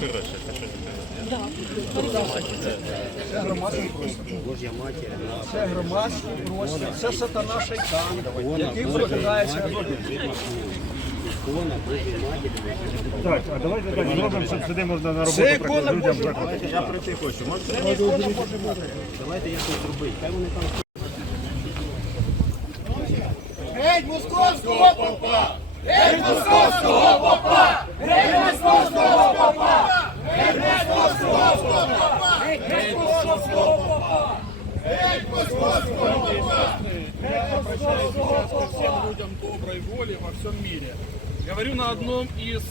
хороше, це щось Це громадський простір. Це громадський простір. Це сатана шайтан, який прокидається. Так, а давайте так зробимо, щоб сюди можна на роботу Це людям Божа. Я прийти хочу. Це ікона давайте зробити. Хай вони там Геть московського попа! Геть московського попа! Геть московського во всем мире. Говорю на одном из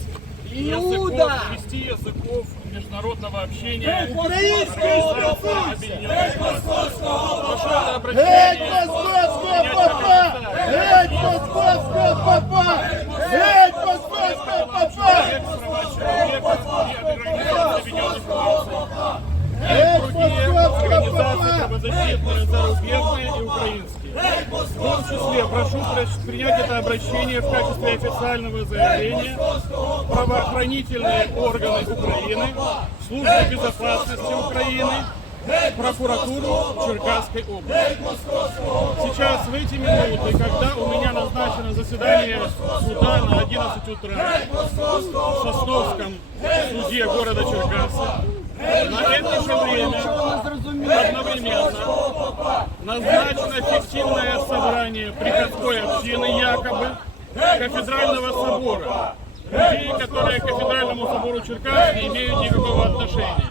языков, шести языков международного общения. Прошу Геть обращение московського принять попа! Геть московського попа! Геть московського попа! Геть организации попа! В том числе прошу про- принять это обращение в качестве официального заявления правоохранительные органы Украины, Служба безопасности Украины, прокуратуру Черкасской области. Сейчас в эти минуты, когда у меня назначено заседание суда на 11 утра в Сосновском суде города Черкаса, на это же время одновременно назначено фиктивное собрание приходской общины якобы кафедрального собора. Людей, которые к кафедральному собору Черкас не имеют никакого отношения.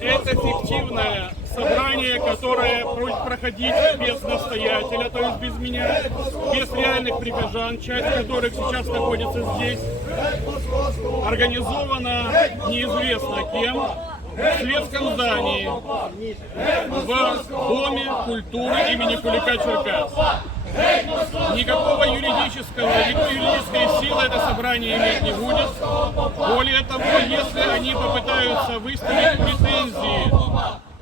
Это фиктивное собрание, которое будет проходить без настоятеля, то есть без меня, без реальных прихожан, часть которых сейчас находится здесь, организовано неизвестно кем, в светском здании, в Доме культуры имени Кулика Черкас. Никакого юридического, никакой юридической силы это собрание иметь не будет. Более того, если они попытаются выставить претензии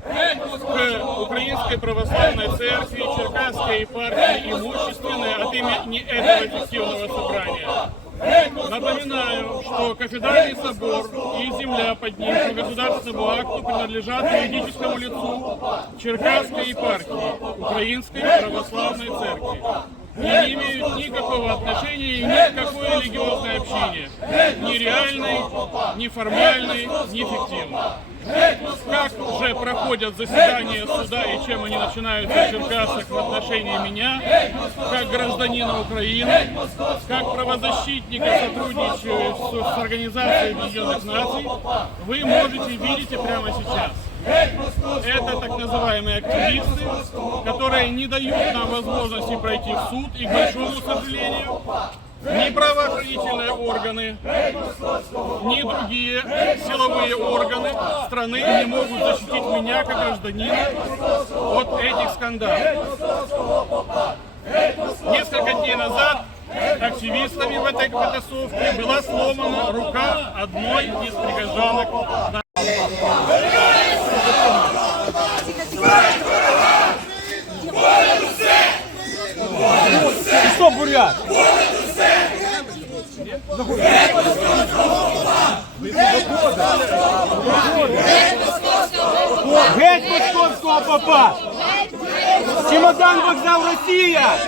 к Украинской Православной Церкви, Черкасской епархии имущественной от имени этого фиктивного собрания. Напоминаю, что кафедральный собор и земля под ним по государственному акту принадлежат юридическому лицу Черкасской епархии Украинской Православной Церкви. И не имеют никакого отношения ни к какой религиозной общине. Ни реальной, ни формальной, ни фиктивной. Как же проходят заседания суда и чем они начинаются в Черкасах в отношении меня, как гражданина Украины, как правозащитника, сотрудничающего с Организацией Объединенных Наций, вы можете видеть прямо сейчас. Это так называемые активисты, которые не дают нам возможности пройти в суд и, к большому сожалению, ни правоохранительные органы, ни другие силовые органы страны не могут защитить меня как гражданина от этих скандалов. Несколько дней назад активистами в этой потасовке была сломана рука одной из прихожанок Що бурят? Геть московського попа! Чемодан вокзал Росія!